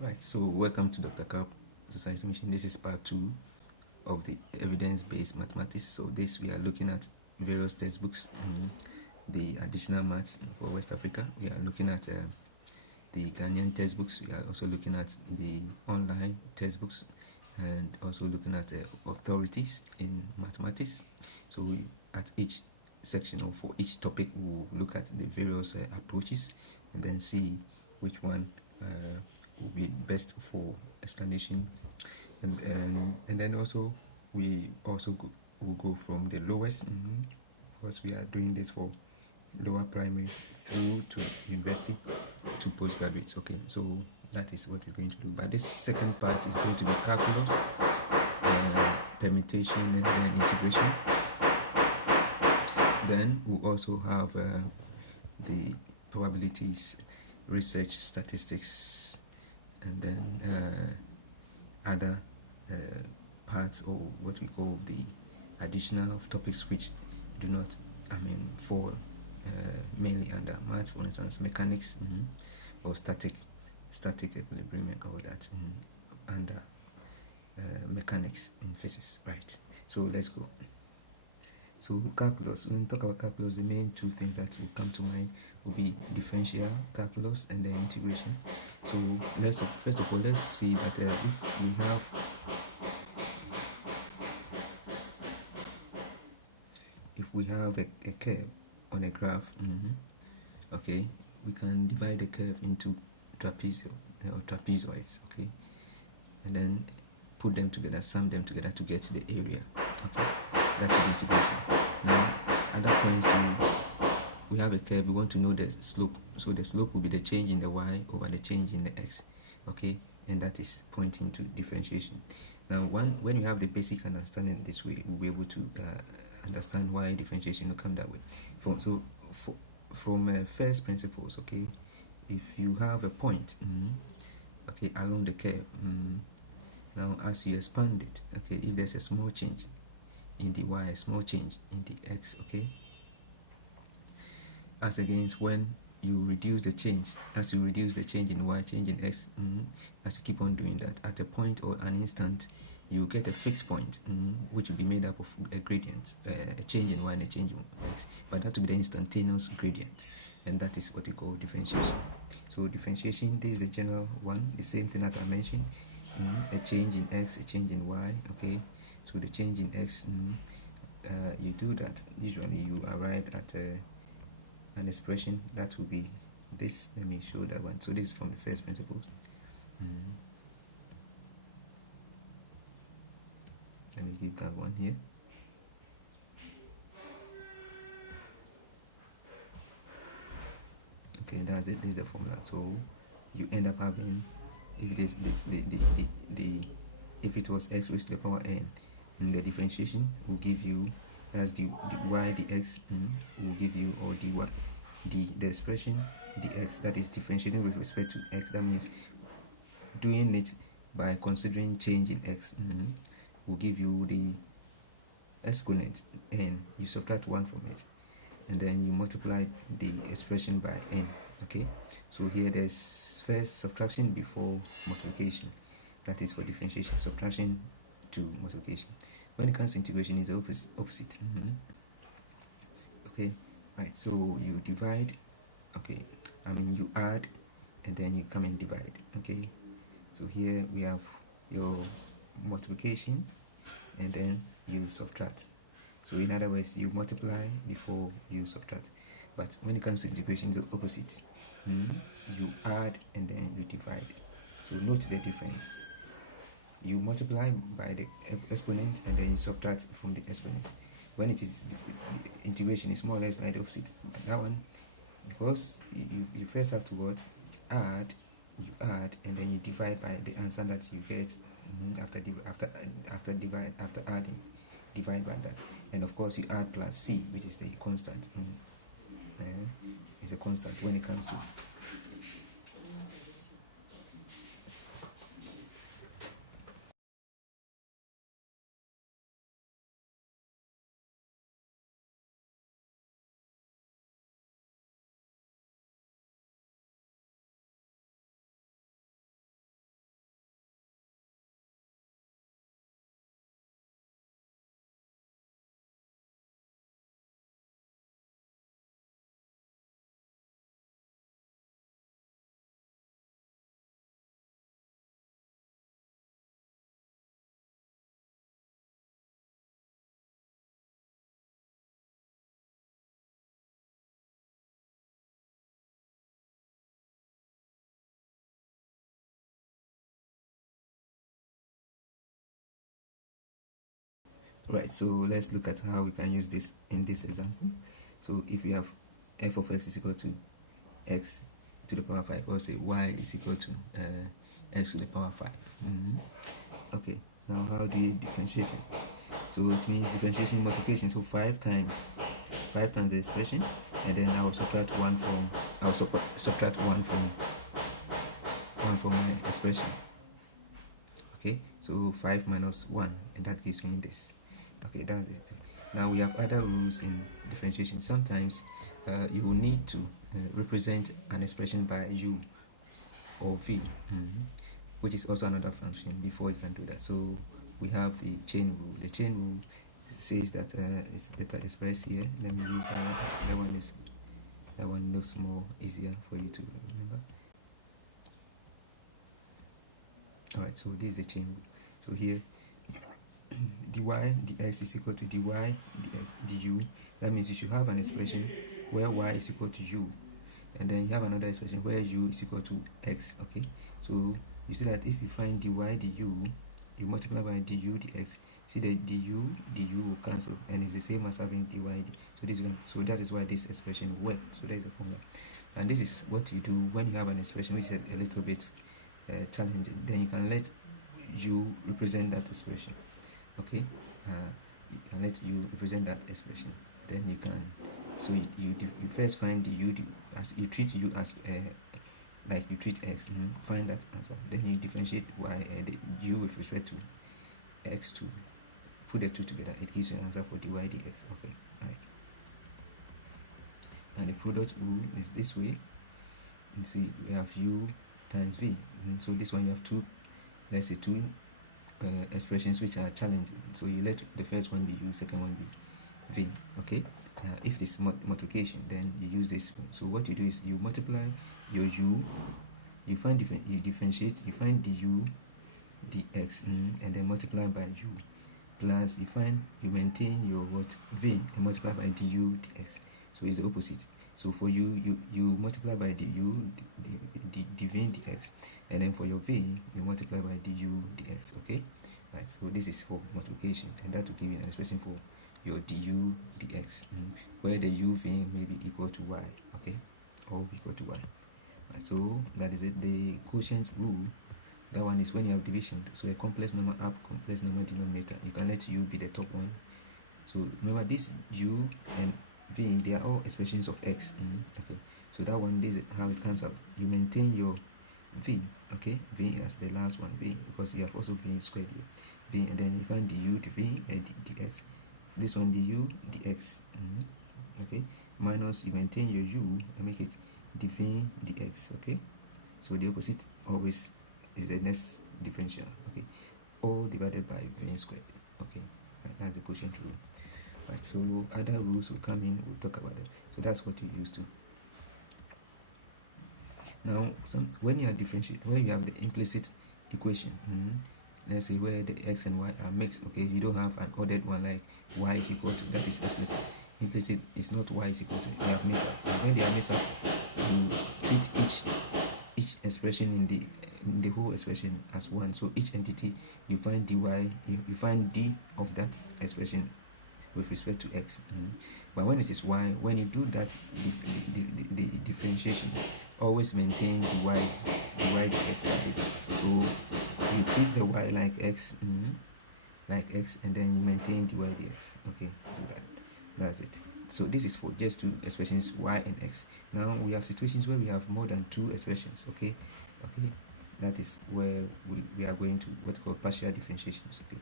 Right, so welcome to Dr. Carp Society Mission. This is part 2 of the evidence-based mathematics. So this we are looking at various textbooks, the additional maths for West Africa. We are looking at the Ghanaian textbooks. We are also looking at the online textbooks and also looking at authorities in mathematics. So we, at each section or for each topic, we'll look at the various approaches and then see which one will be best for explanation, and then also we also will go from the lowest, because we are doing this for lower primary through to university to postgraduates. Okay, so that is what it's going to do. But this second part is going to be calculus, permutation, and then integration. Then we'll also have the probabilities, research, statistics, and then other parts, or what we call the additional topics which do not, fall mainly under maths, for instance, mechanics, or static equilibrium and all that, under mechanics in physics, right? So let's go. So calculus, when we talk about calculus, the main two things that will come to mind will be differential calculus and then integration. So let's first of all, let's see that if we have a curve on a graph, okay, we can divide the curve into trapezoids, okay, and then put them together, sum them together to get the area. Okay, that's the integration. Now, at that point, we have a curve. We want to know the slope. So the slope will be the change in the y over the change in the x. Okay, and that is pointing to differentiation. Now, when you have the basic understanding this way, we'll be able to understand why differentiation will come that way. From first principles, okay, if you have a point, okay, along the curve, now as you expand it, okay, if there's a small change in the y, a small change in the x, okay, as against when you reduce the change, as you reduce the change in y, change in x, as you keep on doing that, at a point or an instant, you get a fixed point, which will be made up of a gradient, a change in y and a change in x, but that will be the instantaneous gradient, and that is what we call differentiation. So differentiation, this is the general one, the same thing that I mentioned, a change in x, a change in y, okay. So the change in x, you do that, usually you arrive at an expression that will be this. Let me show that one. So this is from the first principles. Let me give that one here. Okay, that's it. This is the formula. So you end up having, if this if it was x raised to the power n, the differentiation will give you, that's the y dx, will give you, or the expression dx, that is differentiating with respect to x. That means doing it by considering change in x, will give you the exponent n. You subtract 1 from it, and then you multiply the expression by n. Okay, so here there's first subtraction before multiplication. That is for differentiation, subtraction to multiplication. When it comes to integration, is the opposite. Okay, right, so you divide, okay, you add, and then you come and divide. Okay, so here we have your multiplication, and then you subtract. So in other words, you multiply before you subtract. But when it comes to integration, it's the opposite. You add and then you divide. So note the difference. You multiply by the exponent and then you subtract from the exponent. When it is integration, is more or less like the opposite. But that one, because you first have to what? Add, you add, and then you divide by the answer that you get after adding, divide by that, and of course you add plus c, which is the constant. It's a constant when it comes to Right, so let's look at how we can use this in this example. So if we have f of x is equal to x to the power 5, or say y is equal to x to the power 5. Okay, now how do you differentiate it? So it means differentiation multiplication. So 5 times the expression, and then I will subtract 1 from my expression. Okay, so 5 minus 1, and that gives me this. Okay, that's it. Now we have other rules in differentiation. Sometimes you will need to represent an expression by u or v, which is also another function before you can do that. So we have the chain rule. The chain rule says that it's better expressed here. Let me use that one. That one looks more easier for you to remember. Alright, so this is the chain rule. So here dy dx is equal to dy du. That means you should have an expression where y is equal to u, and then you have another expression where u is equal to x. Okay, so you see that if you find dy du, you multiply by du dx. See the du will cancel, and it's the same as having dy. So that is why this expression works. So that is the formula, and this is what you do when you have an expression which is a little bit challenging. Then you can let u represent that expression. Okay, you can let u represent that expression. Then you can, so you first find the u as you treat u as like you treat x. Find that answer. Then you differentiate y the u with respect to x to put the two together. It gives you an answer for dy dx. Okay, right. And the product rule is this way. You see, we have u times v. So this one you have two, let's say two expressions which are challenging. So you let the first one be u, second one be v. Okay. If this multiplication, then you use this. So what you do is you multiply your u, you differentiate, you find du dx, and then multiply by u, plus you maintain your what v and multiply by du dx. So it's the opposite. So for you multiply by du dv dx, and then for your v you multiply by du dx. Okay, right. So this is for multiplication, and that will give you an expression for your du dx, where the uv may be equal to y. Okay, or equal to y. Right, so that is it. The quotient rule, that one is when you have division. So a complex number up, complex number denominator, you can let u be the top one. So remember, this u and v, they are all expressions of x. Okay, so that one, this is how it comes up. You maintain your v, okay, v as the last one, v, because you have also v squared here, v, and then you find du dv and dx. This one du dx, okay, minus, you maintain your u and make it dv dx. Okay, so the opposite always is the next differential. Okay, all divided by v squared. Okay, right, that's the quotient rule. Right, so other rules will come in, we'll talk about it. So that's what you use to. Now, when you are differentiate, where you have the implicit equation, let's say where the x and y are mixed. Okay, you don't have an ordered one like y is equal to, that is explicit. Implicit is not y is equal to, they have mixed up. And when they are mixed up, you treat each expression in the whole expression as one. So each entity, you find dy, you find d of that expression with respect to x. But when it is y, when you do that the differentiation, always maintain the y dx by it. So you treat the y like x, and then you maintain the y dx. Okay, so that's it. So this is for just two expressions, y and x. Now we have situations where we have more than two expressions. Okay, that is where we are going to what we call partial differentiations. Okay,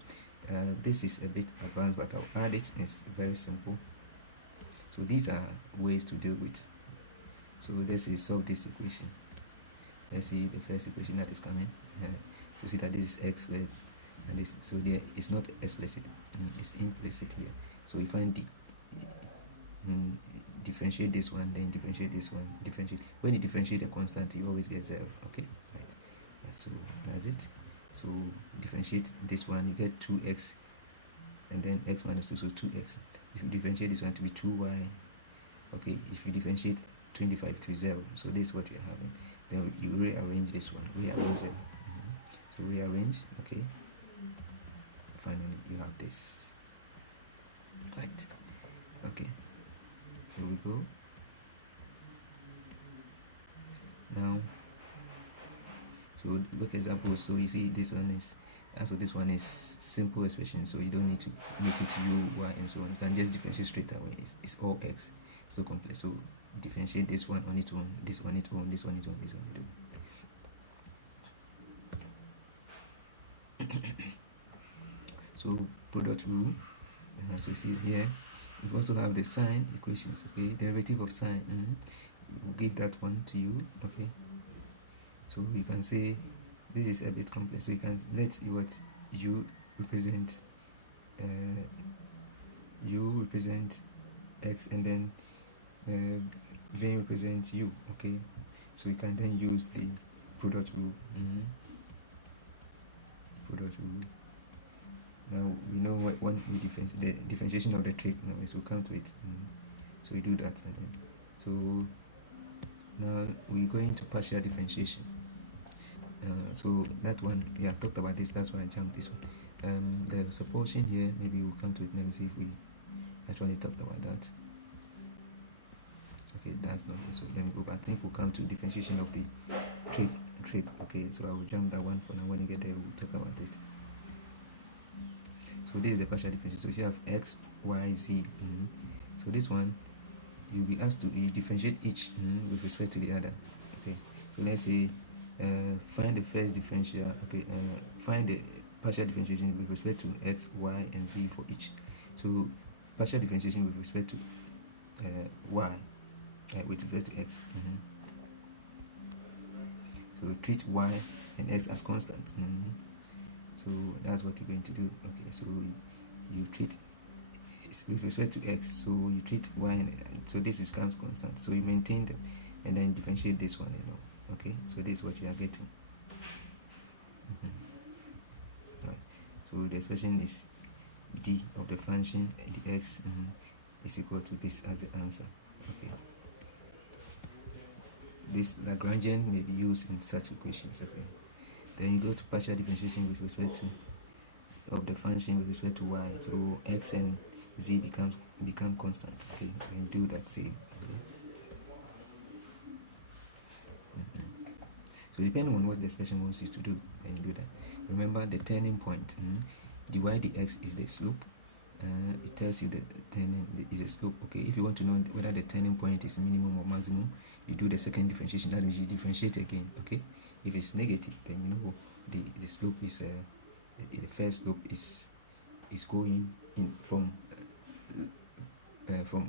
this is a bit advanced, but I'll add it. It's very simple. So these are ways to deal with. So let's solve this equation. Let's see the first equation that is coming. So see that this is x squared, and this, so there is not explicit, it's implicit here. So we find the differentiate this one, then differentiate this one, differentiate. When you differentiate a constant, you always get 0. Okay, right. So that's it. So differentiate this one, you get 2x, and then x minus 2, so 2x. If you differentiate this one to be 2y, okay, if you differentiate 25 to 0, so this is what we are having. Then you rearrange this one, rearrange them. So rearrange, okay, finally you have this. Right. Okay. So we go now. So work example. So you see this one is, so this one is simple expression, so you don't need to make it u, y, and so on. You can just differentiate straight away. It's all x. It's not complex. So differentiate this one on its own, this one its own, this one its own, this one its own. So product rule. So you see here, we also have the sign equations. Okay, derivative of sign. We'll give that one to you. Okay. So you can say this is a bit complex. So you can let what u represent u represent x, and then v represents u. Okay. So you can then use the product rule. Product rule. Now we know what one we the differentiation of the trig now is. We'll come to it. So we do that, and then so now we go into partial differentiation. So that one we have talked about this. That's why I jumped this one. There's a portion here. Maybe we'll come to it. Let me see if we actually talked about that. Okay, that's not it. So let me go back. I think we'll come to differentiation of the trig. Okay, so I will jump that one for now. When you get there, we'll talk about it. So this is the partial differentiation. So you have x, y, z. So this one, you'll be asked to differentiate each with respect to the other. Okay, so let's say find the first differential. Okay, find the partial differentiation with respect to x, y, and z for each. So partial differentiation with respect to y with respect to x. So treat y and x as constant. So that's what you're going to do. Okay, so you treat with respect to x, so you treat y, and so this becomes constant. So you maintain them and then differentiate this one. Okay, so this is what you are getting. Right. So the expression is d of the function, the x is equal to this as the answer. Okay. This Lagrangian may be used in such equations. Okay. Then you go to partial differentiation with respect to of the function with respect to y. So x and z become constant. Okay, and do that same. Okay. So depending on what the expression wants you to do, then you do that. Remember the turning point. dy dx is the slope. It tells you that turning is a slope. Okay, if you want to know whether the turning point is minimum or maximum, you do the second differentiation. That means you differentiate again. Okay, if it's negative, then you know the slope is the first slope is going in from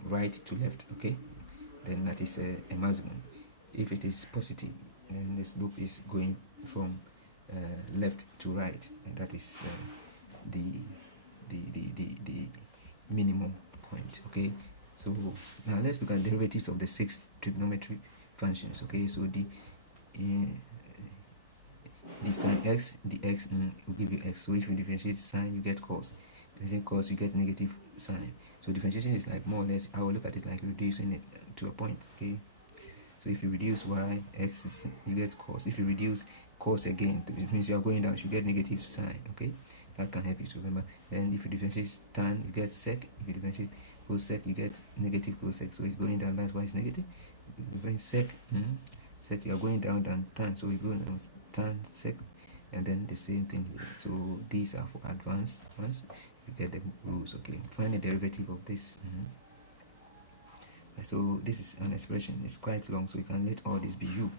right to left. Okay, then that is a maximum. If it is positive, then the slope is going from left to right, and that is the minimum point. Okay, so now let's look at derivatives of the 6 trigonometric functions. Okay, so the sine x dx will give you x. So if you differentiate sine, you get cos. Differentiate cos, you get negative sine. So differentiation is like more or less, I will look at it like reducing it to a point. Okay, so if you reduce y, x, you get cos. If you reduce cos again, it means you are going down, you get negative sine. Okay, that can help you to remember. Then if you differentiate tan, you get sec. If you differentiate cosec, you get negative cosec. So it's going down, that's why it's negative. When sec, sec, you are going down than tan, so you go down tan sec, and then the same thing here. So these are for advanced ones. You get the rules. Okay, find the derivative of this. So this is an expression. It's quite long, so you can let all this be u.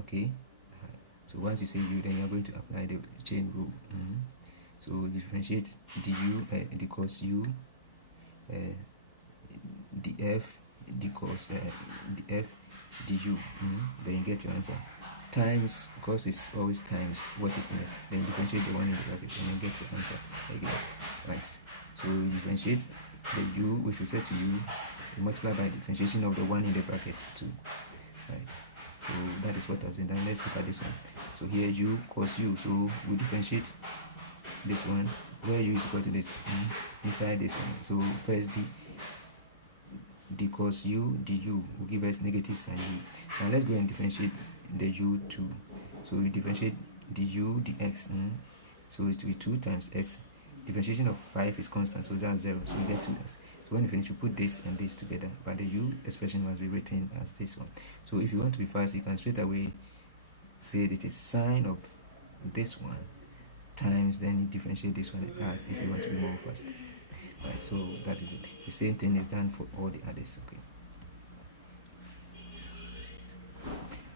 Okay. So once you say u, then you are going to apply the chain rule. So differentiate du, the cos u, df, the cos df, du. Then you get your answer. Times, because it's always times what is in it. Then differentiate the one in the bracket, and then get your answer again. Right. So you differentiate the u with respect to u. You multiply by differentiation of the one in the bracket too. Right. So that is what has been done. Let's look at this one. So here u cos u. So we differentiate this one where u is equal to this inside this one. So first d cos u du will give us negative sine u. Now let's go and differentiate the u too. So we differentiate du dx. So it will be 2 times x differentiation of 5 is constant, so that's 0, so we get 2. So when you finish, you put this and this together, but the u expression must be written as this one. So if you want to be fast, you can straight away say that it is sine of this one times, then you differentiate this one if you want to be more fast. Right, so that is it. The same thing is done for all the others. Okay.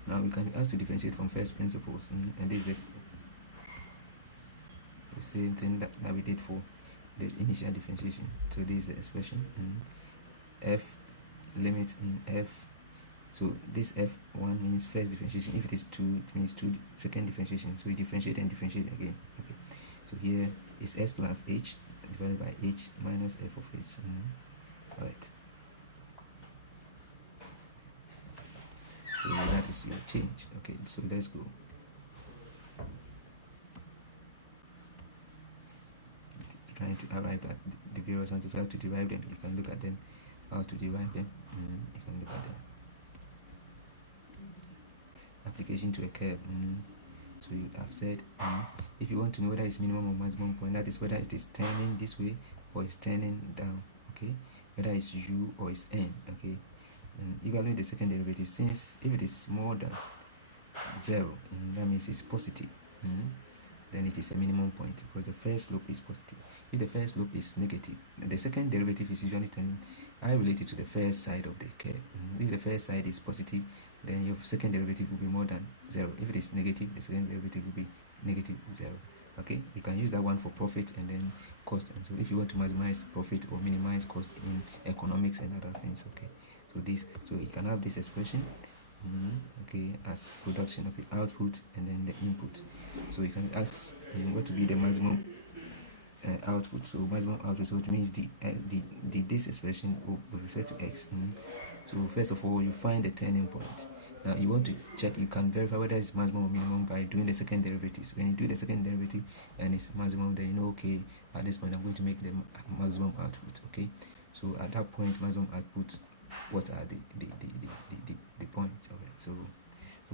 Now we can be asked to differentiate from first principles, and this is the same thing that we did for the initial differentiation. So this is the expression f limit f. So this f1 means first differentiation. If it is 2, it means second differentiation. So we differentiate and differentiate again. Okay. So here is s plus h divided by h minus f of h. Alright. So that is your change. Okay, so let's go. Trying to arrive at the various answers, how to derive them. You can look at them, how to derive them. You can look at them. Application to a curve. So you have said if you want to know whether it's minimum or maximum point, that is whether it is turning this way or it's turning down. Okay, whether it's u or it's n. Okay, and evaluate the second derivative. Since if it is more than 0, that means it's positive. Then it is a minimum point because the first slope is positive. If the first slope is negative, the second derivative is usually turning related to the first side of the curve. If the first side is positive, then your second derivative will be more than 0. If it is negative, the second derivative will be negative 0. Okay, you can use that one for profit and then cost. And so if you want to maximize profit or minimize cost in economics and other things, okay, so you can have this expression okay, as production of the output and then the input. So you can ask what to be the maximum output. So maximum output, so it means the this expression will refer to x. So first of all, you find the turning point. Now you want to check, you can verify whether it's maximum or minimum by doing the second derivative. So when you do the second derivative and it's maximum, then you know, okay, at this point I'm going to make the maximum output. Okay, so at that point, maximum output, what are the points? Okay, so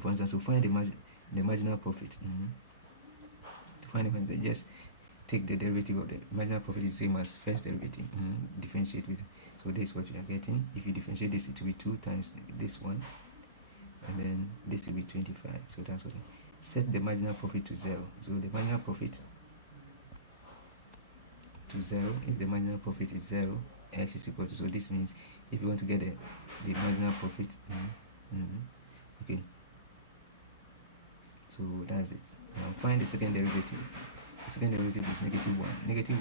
for instance, so find the marginal profit. To find the marginal, just take the derivative of the marginal profit is the same as first derivative. Differentiate with. So this is what you are getting. If you differentiate this, it will be 2 times this one, and then this will be 25. So that's what. Set the marginal profit to 0. So the marginal profit to 0. If the marginal profit is 0, x is equal to. So this means if you want to get the marginal profit, okay. So that's it. Now find the second derivative. The second derivative is -1.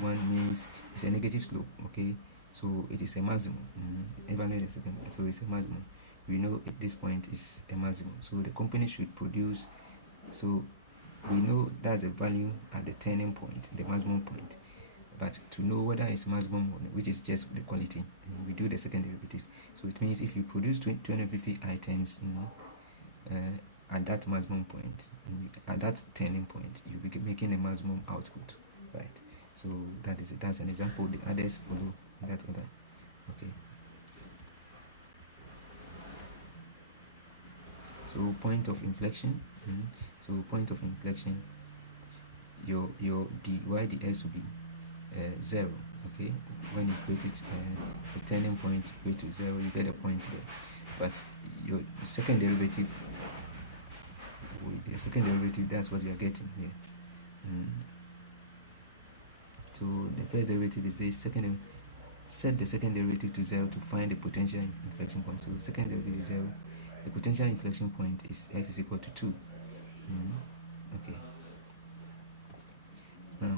-1 means it's a negative slope. Okay. So it is a maximum. Evaluate the second. So it's a maximum. We know at this point is a maximum. So the company should produce. So we know that's the value at the turning point, the maximum point. But to know whether it's maximum or not, which is just the quality, we do the second derivatives. So it means if you produce 250 items at that maximum point, at that turning point, you'll be making a maximum output, right? So that is it. That's an example. The others follow in that order. Okay. So point of inflection. So point of inflection, your dy dx will be 0. Okay, when you equate it, the turning point equate to 0, you get a point there. But your second derivative, that's what you are getting here. So the first derivative is this. Set the second derivative to 0 to find the potential inflection point. So second derivative is 0. The potential inflection point is x is equal to 2. Okay. Now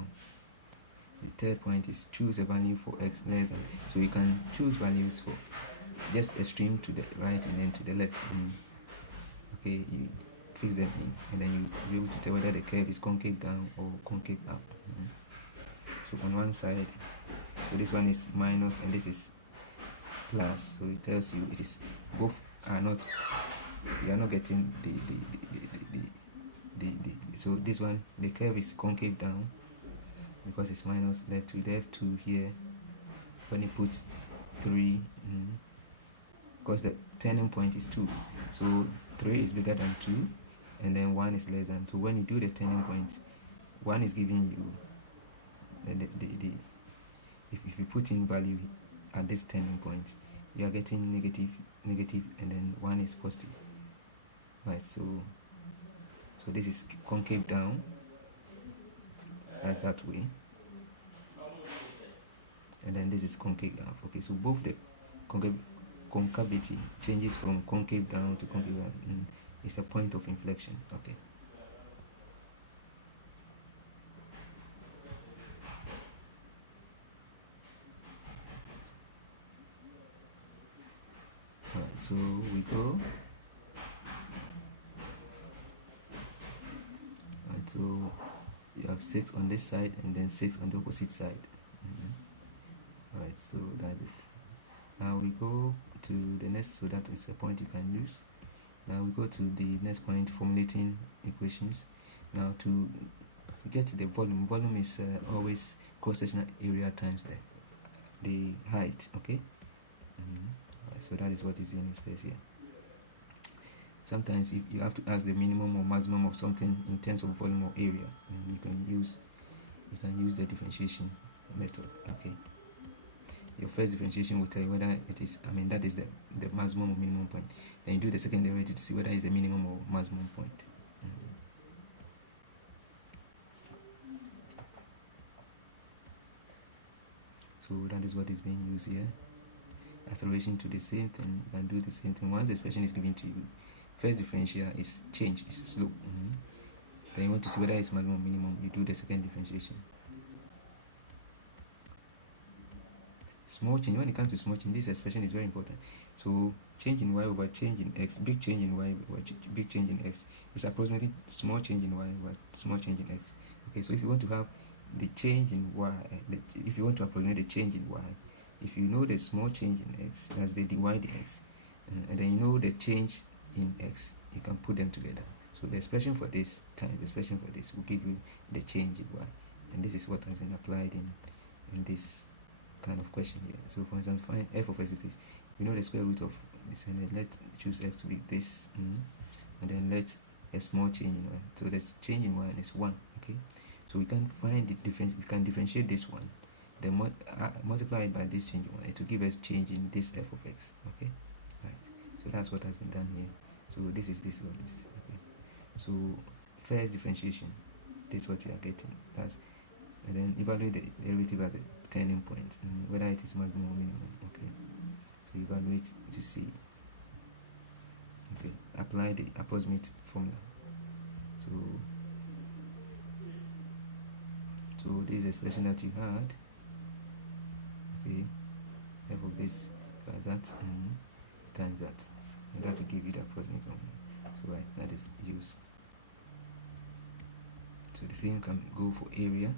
the third point is choose a value for x less than. So you can choose values for just extreme to the right and then to the left. Okay, you fix them in, and then you'll be able to tell whether the curve is concave down or concave up. So on one side, so this one is minus and this is plus. So it tells you it is both are not. You are not getting the so this one, the curve is concave down because it's minus. Left to here. When you put 3, because the turning point is 2, so 3 is bigger than 2, and then 1 is less than. So when you do the turning point, 1 is giving you if you put in value at this turning point, you are getting negative, and then 1 is positive, right? So this is concave down, that's that way, and then this is concave up. Okay, so both the concavity changes from concave down to concave up. It's a point of inflection. Okay. Alright, so we go. Alright, so you have 6 on this side and then 6 on the opposite side. Alright, so that's it. Now we go to the next, so that is a point you can use. Now we go to the next point, formulating equations. Now to get the volume is always cross-sectional area times the height. Okay. Right, so that is what is being expressed here. Sometimes if you have to ask the minimum or maximum of something in terms of volume or area, you can use the differentiation method. Okay. Your first differentiation will tell you whether it is, that is the maximum or minimum point. Then you do the second derivative to see whether it's the minimum or maximum point. So that is what is being used here. Acceleration to the same thing, you can do the same thing. Once the expression is given to you, first differential is change, is slope. Then you want to see whether it's maximum or minimum, you do the second differentiation. Small change, when it comes to small change, this expression is very important. So change in y over change in x, big change in y over big change in x is approximately small change in y over small change in x. Okay, so if you want to have the change in y, if you want to approximate the change in y, if you know the small change in x, that's the dy dx, and then you know the change in x, you can put them together. So the expression for this times the expression for this will give you the change in y, and this is what has been applied in this kind of question here. So for instance, find f of x is this. We know the square root of this, and then let's choose x to be this, and then let's a small change in y. So the change in y is 1. Okay, so we can find the difference. We can differentiate this one, then multiply it by this change in y. It will give us change in this f of x. Okay, right. So that's what has been done here. So this is this or this. Okay, so first differentiation, this is what we are getting. That's, and then evaluate the derivative at the turning point, whether it is maximum or minimum. Okay, so evaluate to see. Okay, apply the approximate formula. So this expression that you had, okay, f of this plus that times that, and that will give you the approximate formula. So right, that is used. So the same can go for area,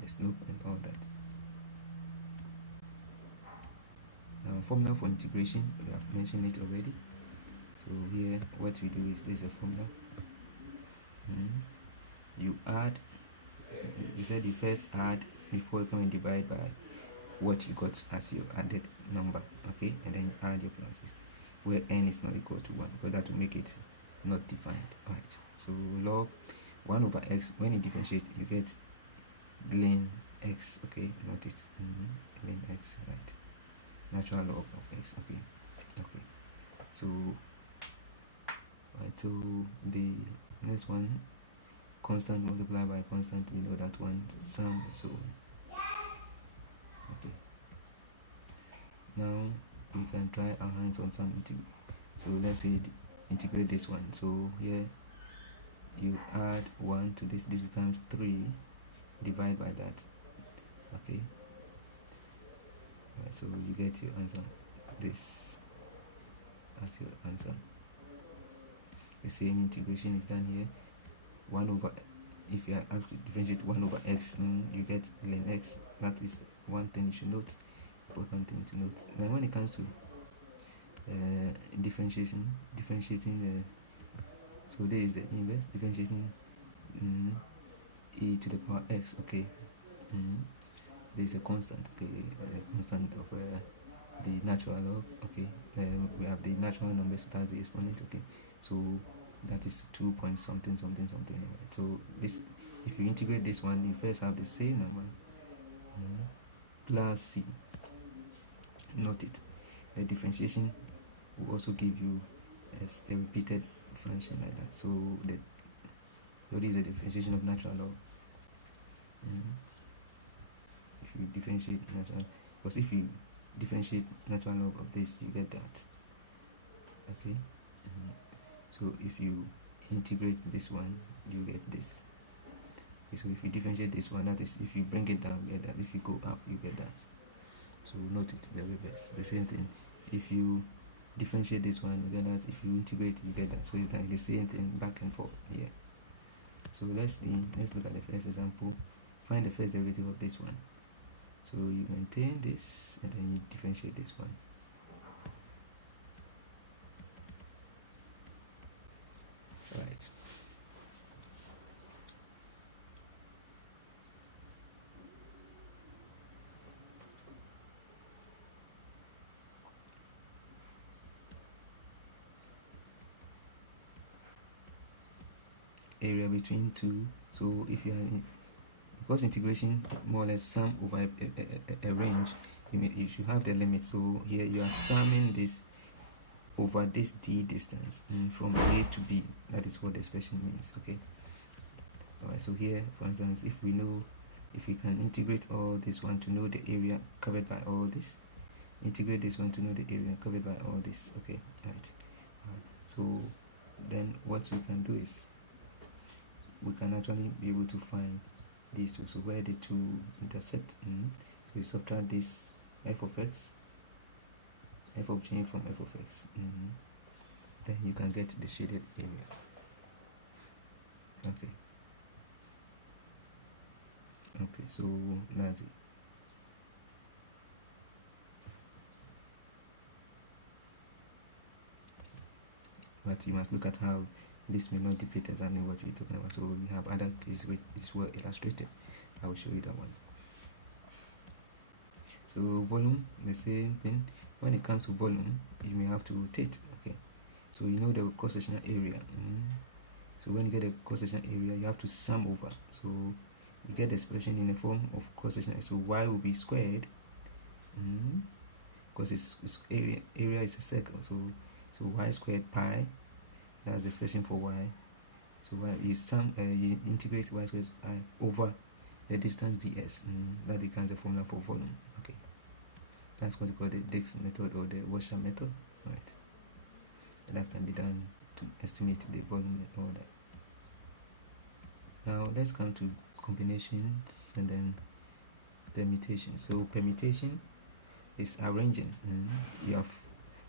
the slope, and all that. Now, formula for integration, we have mentioned it already. So here, what we do is, this is a formula. You add, you said you first add before you come and divide by what you got as your added number. Okay, and then you add your pluses where n is not equal to 1, because that will make it not defined. Right, so log 1 over x, when you differentiate, you get ln x. Okay, note it, ln x, right, natural log of x. Okay, so right, so the next one, constant multiplied by constant, we know that one, sum, so okay. Now we can try our hands on some integral. So let's say integrate this one. So here you add 1 to this becomes 3, divide by that. Okay, right, so you get your answer, this as your answer. The same integration is done here. 1 over, if you are asked to differentiate 1 over x, you get ln x. That is one thing you should note, important thing to note. Now when it comes to differentiating the, so there is the inverse, differentiating e to the power x. Okay, there is a constant, okay, a constant of the natural log. Okay, we have the natural numbers, that's the exponent. Okay, so that is 2 point something something something. Right? So this If you integrate this one, you first have the same number plus c. Note it. The differentiation will also give you as a repeated function like that. So what is the differentiation of natural log? If you differentiate natural, because if you differentiate natural log of this, you get that. Okay. So if you integrate this one, you get this. Okay, so if you differentiate this one, that is, if you bring it down, you get that. If you go up, you get that. So note it, the reverse, the same thing. If you differentiate this one, you get that. If you integrate, you get that. So it's like the same thing back and forth here. So let's look at the first example. Find the first derivative of this one. So you maintain this and then you differentiate this one. Right. Area between two. So if you are because integration more or less sum over a range, you should have the limit. So here you are summing this over this d distance from A to B. That is what the expression means. Okay. Alright. So here, for instance, if we can integrate all this one to know the area covered by all this, integrate this one to know the area covered by all this. Okay. Right. So then what we can do is we can actually be able to find these two. So where the two intersect. So we subtract this f of x, f of g from f of x. Then you can get the shaded area. Okay. Okay, so that's it. But you must look at how this may not depict exactly what we're talking about. So we have other cases which is well illustrated. I will show you that one. So volume, the same thing. When it comes to volume, you may have to rotate. Okay. So you know the cross-sectional area. So when you get the cross-sectional area, you have to sum over. So you get the expression in the form of cross-sectional. So y will be squared. Because its area is a circle. So y squared pi. That's the expression for y. So you integrate y squared pi over the distance ds. That becomes the formula for volume. Okay. That's what we call the Dix method or the washer method. Right. And that can be done to estimate the volume and all that. Now let's come to combinations and then permutation. So permutation is arranging. You have,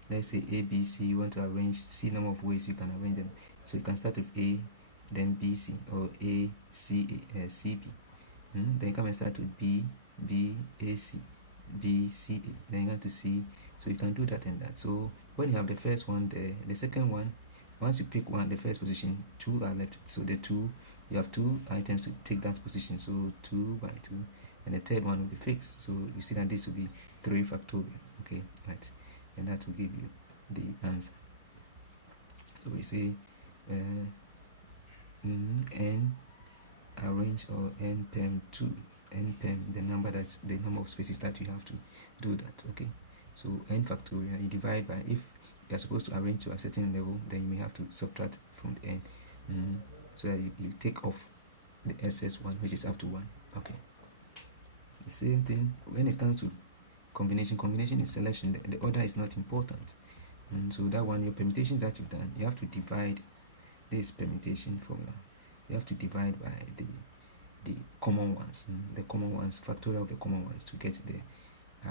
let's say A, B, C. You want to arrange C number of ways you can arrange them. So you can start with A, then B, C, or A, C, A, C, B. Then you come and start with B, B, A, C, B, C, A. Then you go to C. So you can do that and that. So when you have the first one there, the second one, once you pick one, the first position, two are left. So the two, you have two items to take that position. So 2 by 2. And the third one will be fixed. So you see that this will be 3 factorial. Okay, right. And that will give you the answer. So we say n arrange or n perm 2. N perm, the number of spaces that you have to do that. Okay. So n factorial, you divide by, if you are supposed to arrange to a certain level, then you may have to subtract from the n. So that you take off the excess one, which is up to 1. Okay. The same thing when it comes to combination. Combination is selection. The order is not important. So that one, your permutations that you've done, you have to divide this permutation formula. You have to divide by the common ones, the common ones, factorial of the common ones, to get the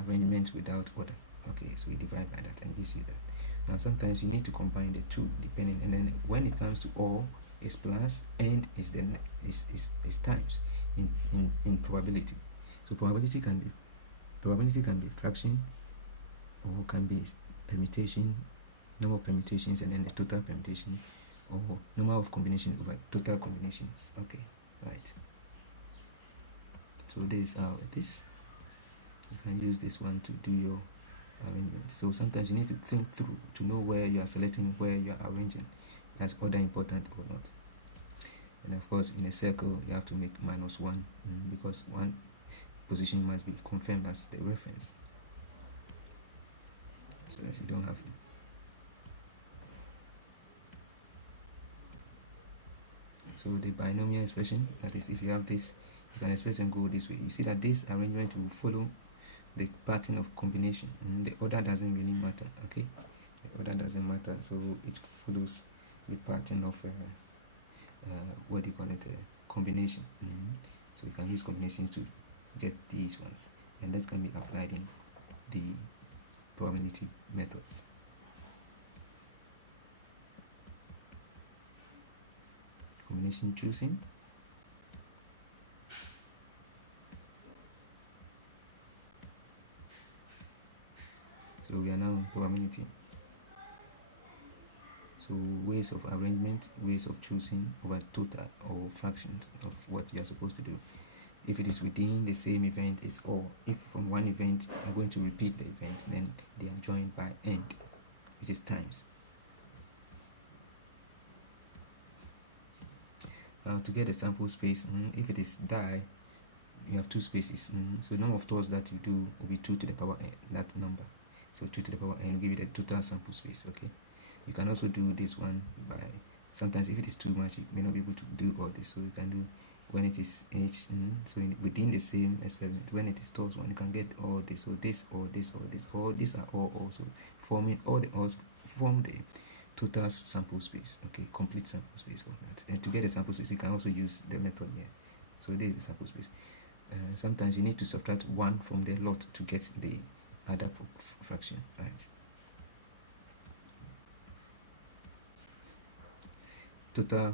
arrangement without order. Okay, so we divide by that and gives you that. Now sometimes you need to combine the two depending, and then when it comes to or, is plus, and is times in probability. So probability can be fraction, or can be permutation, number of permutations, and then the total permutation, or number of combinations over total combinations. Okay, right. So this is how it is. You can use this one to do your arrangement. So sometimes you need to think through to know where you are selecting, where you are arranging. That's order important or not. And of course, in a circle, you have to make -1 because one position must be confirmed as the reference, so that you don't have. So the binomial expression, that is, if you have this, you can express and go this way. You see that this arrangement will follow the pattern of combination. The order doesn't really matter, okay? The order doesn't matter, so it follows the pattern of what do you call it, combination. So you can use combinations to get these ones, and that can be applied in the probability methods. Combination choosing. So we are now on probability. So ways of arrangement, ways of choosing over total or fractions of what you are supposed to do. If it is within the same event is or. If from one event you are going to repeat the event, then they are joined by end, which is times. To get a sample space, if it is die, you have two spaces. So the number of thoughts that you do will be 2 to the power n, that number. So 2 to the power n will give you the total sample space, okay? You can also do this one by, sometimes if it is too much, you may not be able to do all this. So you can do when it is h, so within the same experiment, when it is towards one, you can get all this, or this, or this, or this, or these are all also forming all the odds, form the total sample space, okay, complete sample space for that. And to get a sample space, you can also use the method here. So this is the sample space. Sometimes you need to subtract 1 from the lot to get the other fraction, right? Total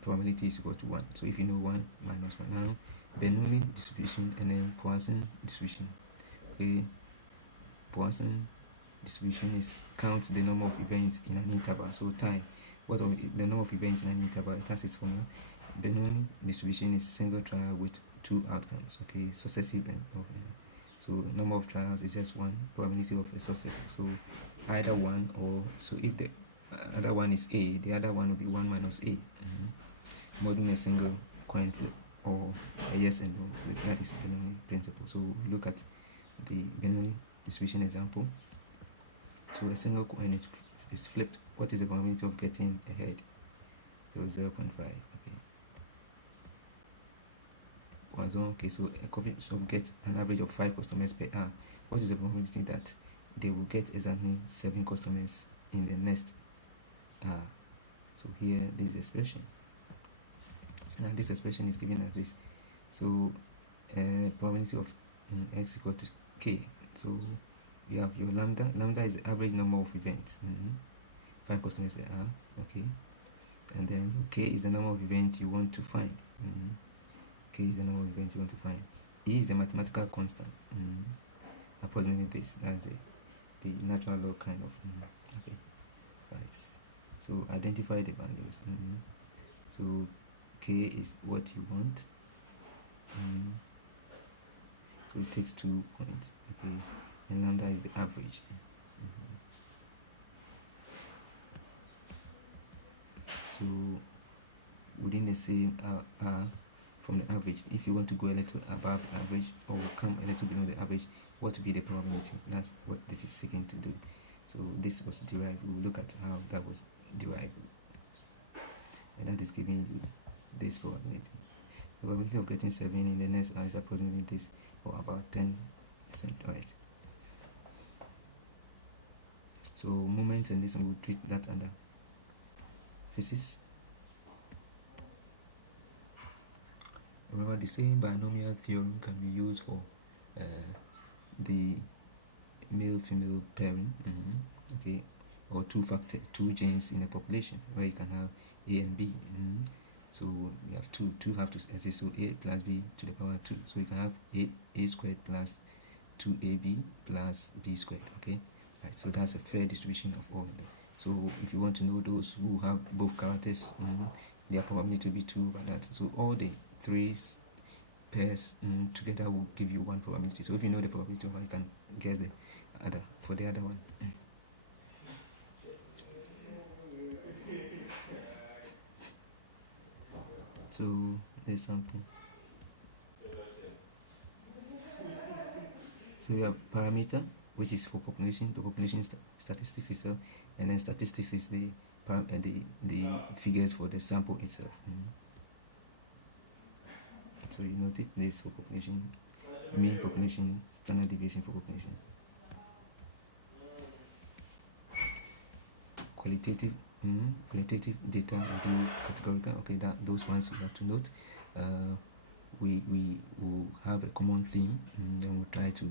probability is equal to 1. So if you know 1 minus 1, now Bernoulli distribution and then Poisson distribution. Okay, Poisson distribution is counts the number of events in an interval. So time, what of the number of events in an interval, it has its formula. Bernoulli distribution is single trial with 2 outcomes. Okay, successive and so number of trials is just 1, probability of a success. So either 1 or, so if the other one is A, the other one will be 1 minus A. More than a single coin flip or a yes and no. That is Bernoulli principle. So we look at the Bernoulli distribution example. So a single coin is flipped. What is the probability of getting a head? So 0.5. Okay. Poisson. Okay, so a coffee shop gets an average of 5 customers per hour. What is the probability that they will get exactly 7 customers in the next hour? So here, this is the expression. Now this expression is given as this. So probability of x equal to k. So you have your lambda. Lambda is the average number of events. 5 customers per hour. Okay. And then your k is the number of events you want to find. K is the number of events you want to find. E is the mathematical constant. Approximately this. That's the natural log kind of. Okay. Right. So identify the values. So k is what you want. So it takes 2 points. Okay. And lambda is the average. So within the same R from the average, if you want to go a little above the average or come a little below the average, what will be the probability? That's what this is seeking to do. So this was derived. We will look at how that was derived, and that is giving you this probability. The probability of getting 7 in the next hour is approximately this, or about 10%, right? So moments and this, and we'll treat that under physics. Remember, the same binomial theorem can be used for the male-female pairing, okay, or two genes in a population where you can have A and B. So we have two have to exist, so A plus B to the power 2. So you can have A squared plus 2AB plus B squared, okay? Right, so that's a fair distribution of all of them. So if you want to know those who have both characters, their probability to be 2 by that. So all the 3 pairs together will give you 1 probability. So if you know the probability of one, you can guess the other for the other one. So the sample. So we have parameter, which is for population, the population statistics itself, and then statistics is the figures for the sample itself. So you note it, this for population, mean population, standard deviation for population. Qualitative, qualitative data we do categorical. Okay, that those ones you have to note. We will have a common theme, then we'll try to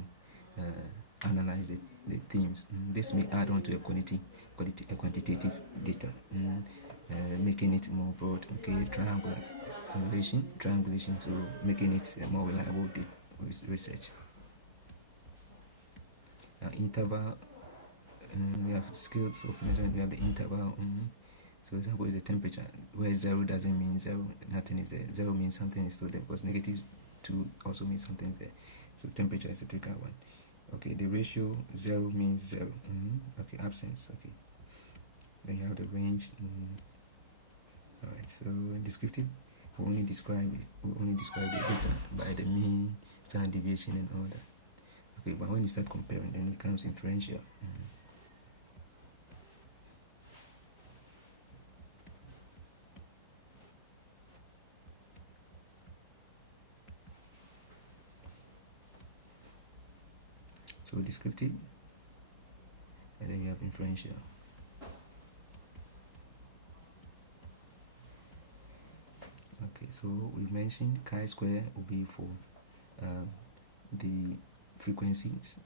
analyze the themes. This may add on to a quantitative data, making it more broad. Okay, triangulation to making it more reliable research. Interval, we have scales of measurement. We have the interval. So, example is the temperature, where 0 doesn't mean 0, nothing is there. 0 means something is still there, because -2 also means something is there. So temperature is the tricky one. Okay, the ratio 0 means 0. Okay, absence. Okay, then you have the range. All right. So descriptive, we only describe the data by the mean, standard deviation, and all that. Okay, but when you start comparing, then it becomes inferential. So descriptive, and then you have inferential. Okay, so we mentioned chi-square will be for the frequencies.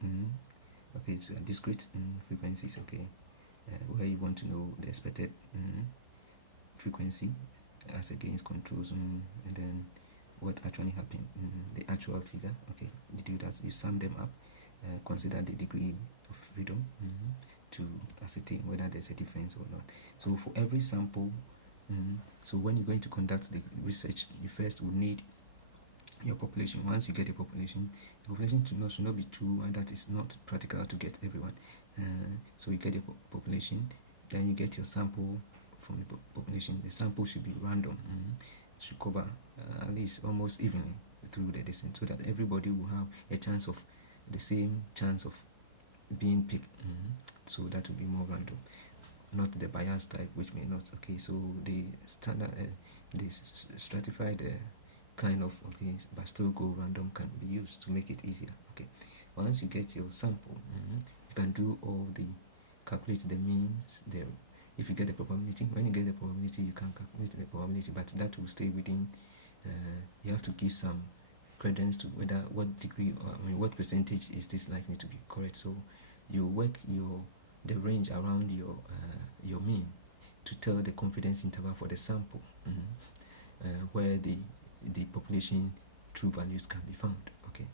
Okay, so discrete frequencies. Okay, where you want to know the expected frequency as against controls, and then what actually happened, the actual figure. Okay, you do that, you sum them up, consider the degree of freedom to ascertain whether there's a difference or not. So for every sample, so when you're going to conduct the research, you first will need your population. Once you get a population, the population should not be too wide that it's not practical to get everyone. So you get your population, then you get your sample from the population. The sample should be random, should cover at least almost evenly through the distance, so that everybody will have a chance of the same chance of being picked. So that will be more random, not the bias type, which may not. Okay, so the standard, the stratified kind of, okay, but still go random can be used to make it easier. Okay, once you get your sample, you can do all the calculate the means there. If you get the probability, when you get the probability, you can calculate the probability, but that will stay within. You have to give some credence to whether what degree, or what percentage is this likely to be correct. So you work the range around your mean to tell the confidence interval for the sample, where the population true values can be found. Okay,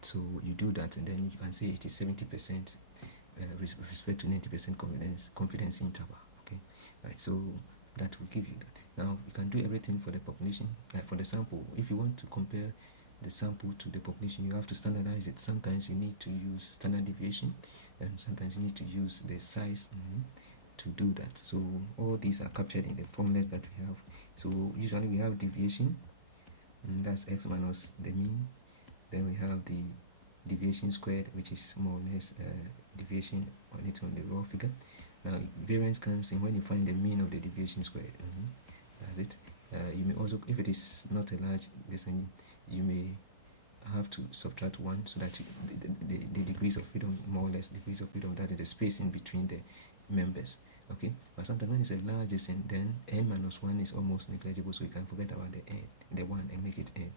so you do that, and then you can say it is 70% with respect to 90% confidence interval. Okay, right. So that will give you that. Now you can do everything for the population, like for the sample. If you want to compare the sample to the population, you have to standardize it. Sometimes you need to use standard deviation, and sometimes you need to use the size to do that. So all these are captured in the formulas that we have. So usually we have deviation, and that's x minus the mean. Then we have the deviation squared, which is more or less deviation on it on the raw figure. Now variance comes in when you find the mean of the deviation squared. That's it. You may also, if it is not a large distance, you may have to subtract 1, so that the degrees of freedom, more or less degrees of freedom, that is the spacing between the members. Okay, but sometimes when it's a large distance, then n minus 1 is almost negligible, so you can forget about the 1 and make it n.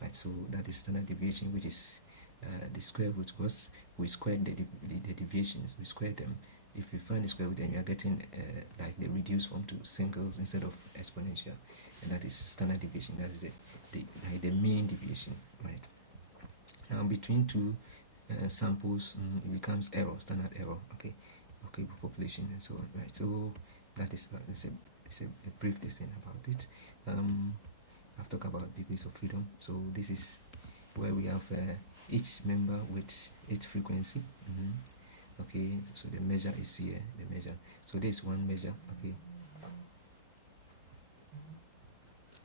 Right, so that is standard deviation, which is the square root, because we squared the deviations, we squared them. If you find the square root, then you are getting like the reduced form to singles instead of exponential, and that is standard deviation. That is the mean deviation, right? Now between two samples, it becomes error, standard error. Okay, population and so on, right? So that is it's a brief lesson about it. I've talked about degrees of freedom. So this is where we have each member with its frequency. Okay, so the measure is here, the measure. So this is one measure. Okay,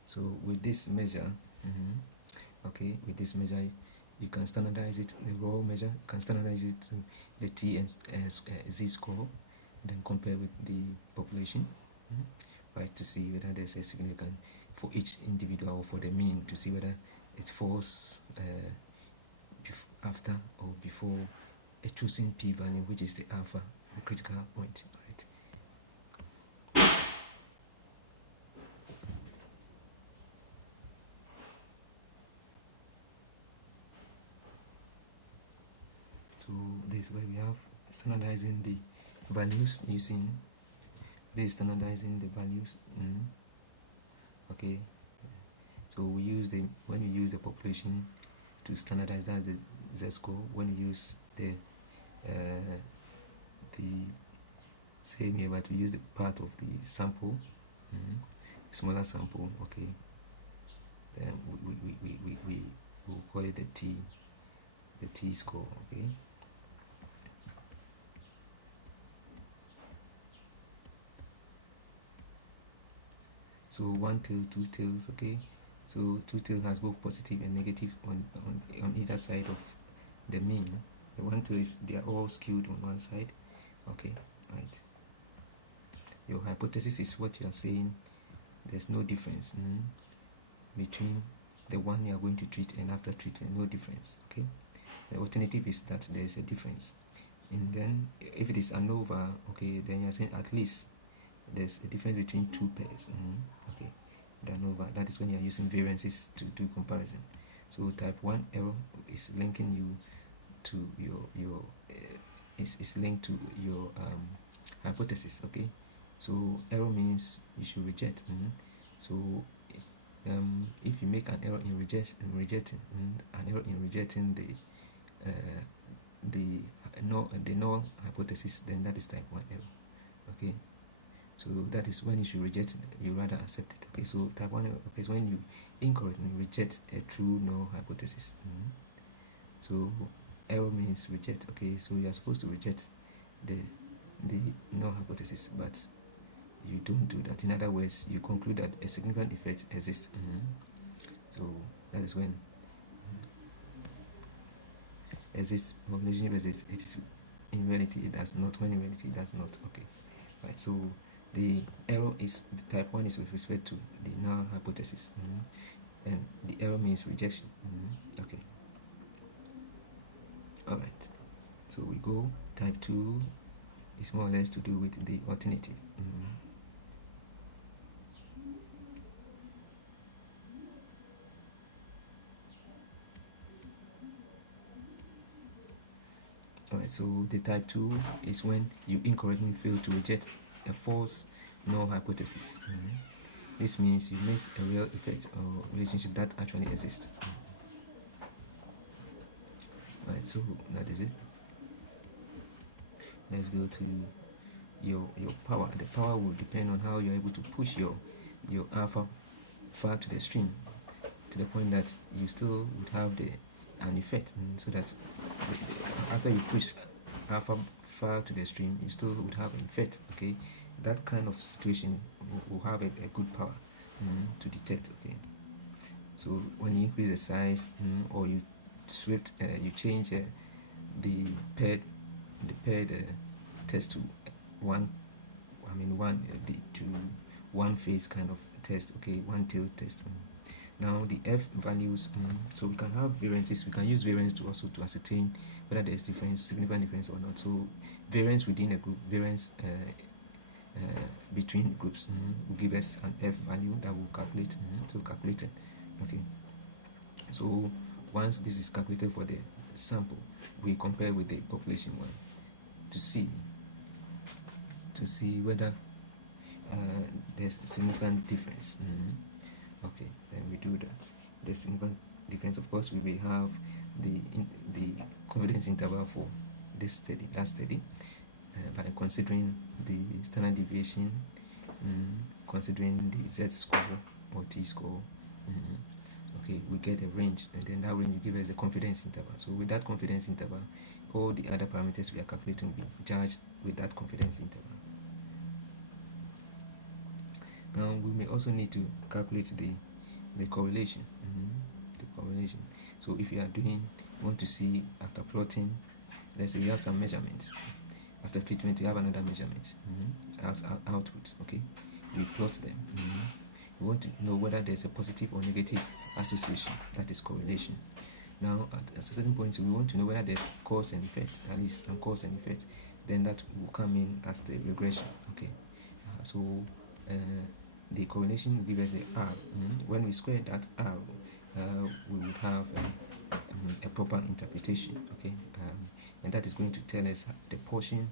So with this measure, okay, with this measure, you can standardize it. The raw measure can standardize it to the T and Z score, then compare with the population, right, to see whether there's a significant for each individual or for the mean, to see whether it falls after or before a chosen p-value, which is the alpha, the critical point, right? So this is where we have standardizing the values using this, standardizing the values. Okay, so we use when we use the population to standardize, that's the z-score. When we use the same here, but we use the part of the sample, smaller sample. Okay, then we will call it the t score. Okay, so one tail, two tails. Okay, so two tail has both positive and negative on either side of the mean. The one tail is, they are all skewed on one side. Okay, right. Your hypothesis is what you are saying. There's no difference between the one you are going to treat and after treatment. No difference. Okay. The alternative is that there is a difference, and then if it is ANOVA, okay, then you are saying at least there's a difference between two pairs. Okay, the ANOVA, that is when you are using variances to do comparison. So type 1 error is linking you to your is linked to your hypothesis. Okay, so error means you should reject. So if you make an error in rejecting the null hypothesis, then that is type 1 error. Okay, so that is when you should reject it, you rather accept it. Okay, so type 1 error, okay, is when you incorrectly reject a true null hypothesis. So error means reject. Okay, so you are supposed to reject the null hypothesis, but you don't do that. In other words, you conclude that a significant effect exists. So that is when exists, population exists. It is in reality it does not. When in reality it does not. Okay, right. So the error is the type 1 is with respect to the null hypothesis, and the error means rejection. Okay. All right. So we go type 2 is more or less to do with the alternative. Alright, so the type 2 is when you incorrectly fail to reject a false null hypothesis. This means you miss a real effect or relationship that actually exists. Alright, so that is it. Let's go to your power. The power will depend on how you're able to push your alpha far to the stream, to the point that you still would have an effect, so that after you push alpha far to the stream, you still would have an effect. Okay, that kind of situation will have a good power to detect. Okay, so when you increase the size or you change the paired test to one phase kind of test. Okay, one tail test. Now the F values, so we can have variances. We can use variance to also to ascertain whether there is significant difference or not. So variance within a group, variance between groups will give us an F value that will calculate. So calculated. Okay. So once this is calculated for the sample, we compare with the population one to see whether there's significant difference. Okay, then we do that. The significant difference, of course, we will have the confidence interval for this last study, by considering the standard deviation, considering the z-score or t-score. Okay, we get a range, and then that range will give us the confidence interval. So with that confidence interval, all the other parameters we are calculating will be judged with that confidence interval. Now we may also need to calculate the correlation. The correlation. So if you are want to see after plotting, let's say we have some measurements. After treatment, we have another measurement as output. Okay, we plot them. We want to know whether there's a positive or negative association. That is correlation. Now, at a certain point, we want to know whether there's cause and effect, at least some cause and effect. Then that will come in as the regression. Okay, so the correlation will give us the R. When we square that R, we would have a proper interpretation. Okay, and that is going to tell us the portion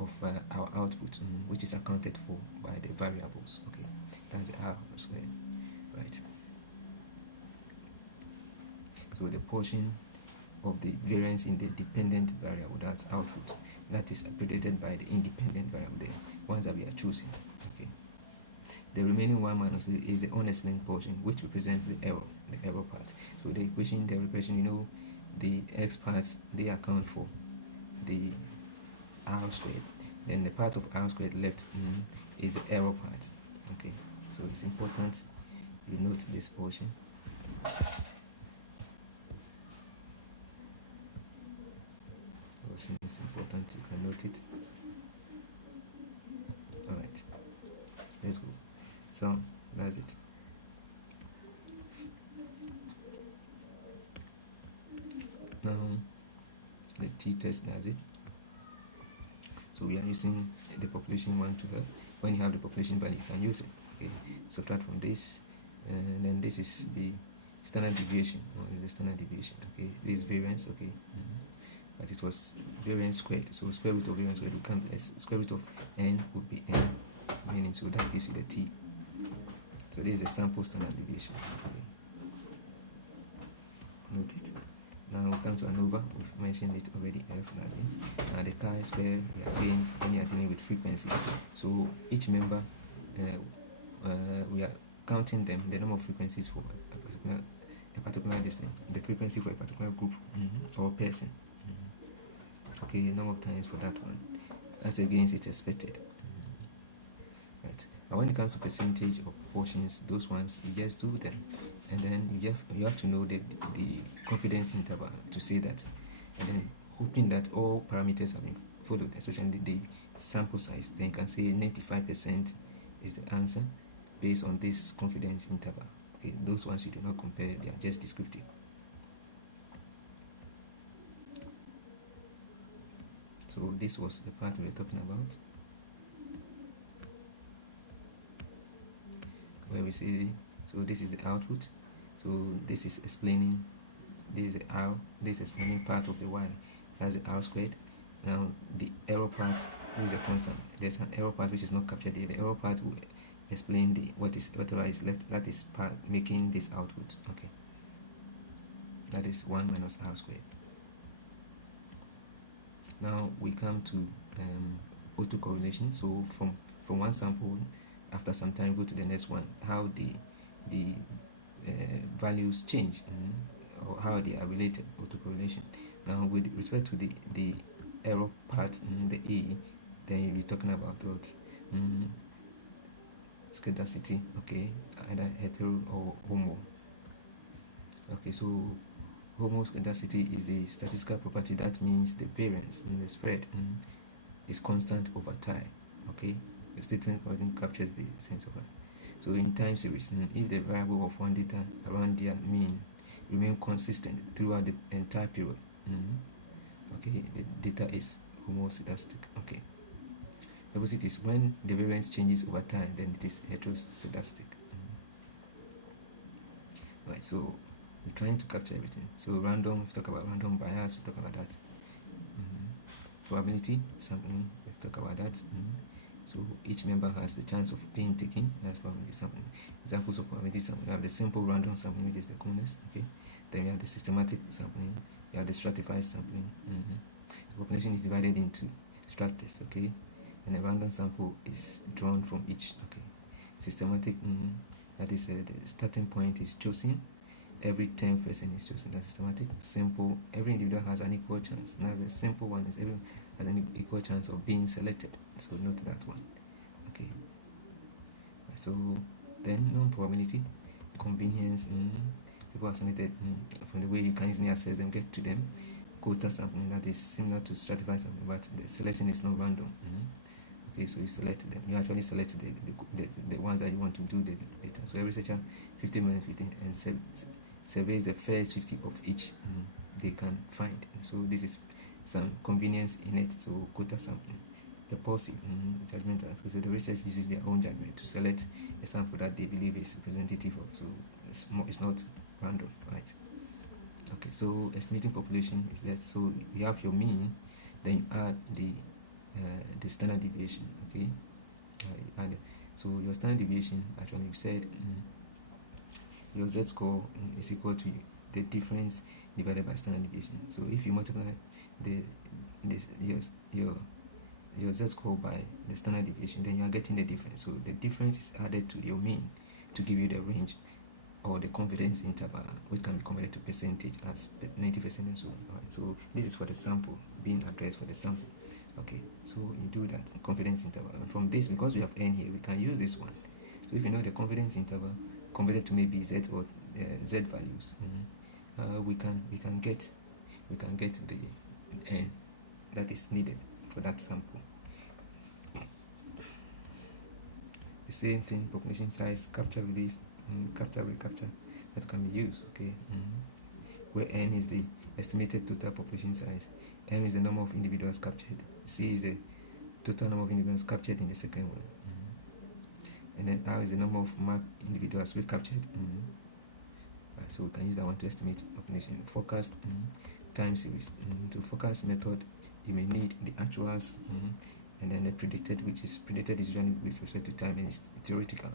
of our output which is accounted for by the variables. Okay, that's the R squared, right? So the portion of the variance in the dependent variable, that's output, that is predicted by the independent variable, the ones that we are choosing. Okay, the remaining one minus is the unexplained portion, which represents the error part. So the equation, the regression, you know, the x parts, they account for the R squared. Then the part of R squared left is the error part. Okay, so it's important you note this portion. It's important you can note it. All right, let's go. So that's it. Now the t-test does it. So we are using the population 1 to help. When you have the population value, you can use it. Okay, subtract from this, and then this is the standard deviation. This is the standard deviation. Okay, this is variance. Okay, but it was variance squared. So square root of variance squared will come as square root of n would be n, meaning so that gives you the t. So this is the sample standard deviation. Okay. Note it. Now we come to ANOVA. We've mentioned it already. Now the chi-square, we are saying when you are dealing with frequencies. So each member, we are counting them, the number of frequencies for a particular distance, the frequency for a particular group or person. Okay, number of times for that one, as against it's expected. Right. But when it comes to percentage or proportions, those ones you just do them, and then you have to know the confidence interval to say that, and then hoping that all parameters have been followed, especially the sample size. Then you can say 95% is the answer based on this confidence interval. Okay, those ones you do not compare; they are just descriptive. So this was the part we were talking about, where we say, so this is the output. So this is explaining, this is the R, this is explaining part of the Y, that's the R squared. Now the error part, this is a constant. There's an error part which is not captured here. The error part will explain whatever is left, that is part making this output. Okay, that is 1 minus R squared. Now we come to autocorrelation. So from one sample, after some time go to the next one, how the values change, or how they are related, autocorrelation. Now with respect to the error part, the E, then you'll be talking about what scarcity. Okay, either hetero or homo. Okay, so homoscedasticity is the statistical property that means the variance in the spread is constant over time. Okay, the statement captures the sense of it. So in time series, if the variable of one data around their mean remain consistent throughout the entire period, okay, the data is homoscedastic. Okay, the opposite is when the variance changes over time, then it is heteroscedastic. Right, so we're trying to capture everything. So random, we talk about random bias, we talk about that. Probability sampling, we talk about that. So each member has the chance of being taken, that's probability sampling. Examples of probability sampling: we have the simple random sampling, which is the commonest. Okay, then we have the systematic sampling, we have the stratified sampling. The population is divided into stratas. Okay, and a random sample is drawn from each. Okay, systematic, that is the starting point is chosen. Every 10 person is chosen. That's systematic. Simple, every individual has an equal chance. Now the simple one is everyone has an equal chance of being selected. So note that one. Okay. So then non-probability, convenience. People are selected from the way you can easily access them, get to them. Quota sampling, that is similar to stratified sampling, but the selection is not random. Okay, so you select them. You actually select the ones that you want to do the data. So every researcher 50 minus 50 and surveys the first 50 of each they can find. So this is some convenience in it. So quota sampling. The policy, judgment. So the research uses their own judgment to select a sample that they believe is representative of. So it's not random, right? Okay, so estimating population is that. So you have your mean, then you add the standard deviation. Okay, so your standard deviation, actually you said your z-score is equal to the difference divided by standard deviation. So if you multiply your z-score by the standard deviation, then you are getting the difference. So the difference is added to your mean to give you the range or the confidence interval, which can be converted to percentage as 90% and so on. Right? So this is for the sample, being addressed for the sample. Okay, so you do that confidence interval, and from this, because we have n here, we can use this one. So if you know the confidence interval converted to maybe z or z values, we can get the n that is needed for that sample. The same thing, population size, capture release, capture recapture, that can be used. Okay, where n is the estimated total population size, m is the number of individuals captured, c is the total number of individuals captured in the second one, and then r is the number of marked individuals recaptured. So we can use that one to estimate population. Forecast time series. To forecast method, you may need the actuals and then the predicted, which is predicted is usually with respect to time and it's theoretical.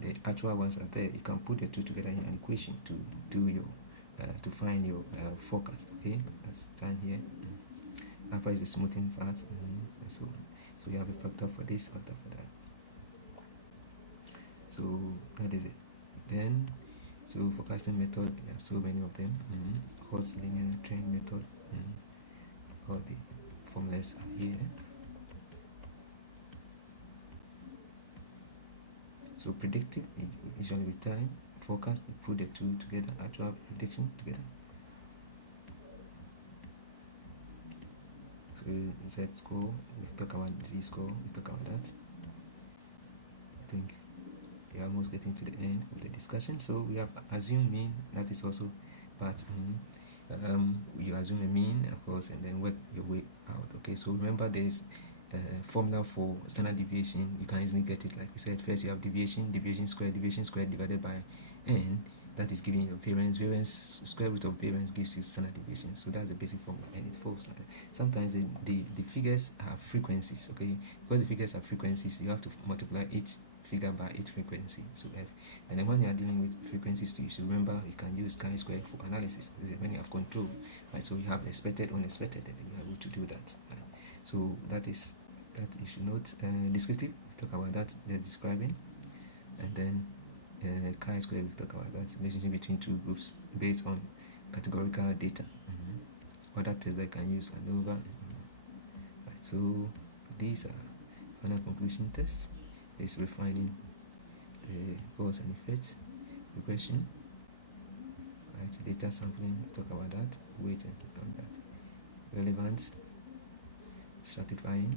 The actual ones are there. You can put the two together in an equation to do your to find your forecast. Okay, that's time here. Alpha is the smoothing factor. So you have a factor for this, factor for that. So that is it. Then, so forecasting method, we have so many of them. Holt's linear trend method. All the formulas are here. So predictive, usually with time. Forecast, you put the two together. Actual, prediction together. So z-score, we've talked about z-score, we've talked about that. I think we're almost getting to the end of the discussion. So we have assumed mean, that is also part. You assume a mean, of course, and then work your way out. Okay, so remember there's a formula for standard deviation. You can easily get it, like we said. First you have deviation squared divided by n. That is giving you variance, square root of variance gives you standard deviation. So that's the basic formula, and it follows like that. Sometimes the figures have frequencies, okay? Because the figures have frequencies, you have to multiply each figure by each frequency. So f, and then when you are dealing with frequencies, you should remember you can use chi-square for analysis when you have control, right? So you have expected, unexpected, and you are able to do that, right? So that is that you should note. Descriptive, we talk about that, there's describing, and then chi-square, we talk about that relationship between two groups based on categorical data. Other tests that can use ANOVA. Right, so these are final conclusion tests. There's refining the cause and effects, regression, right? Data sampling, we talk about that, weight and on that. Relevance, stratifying.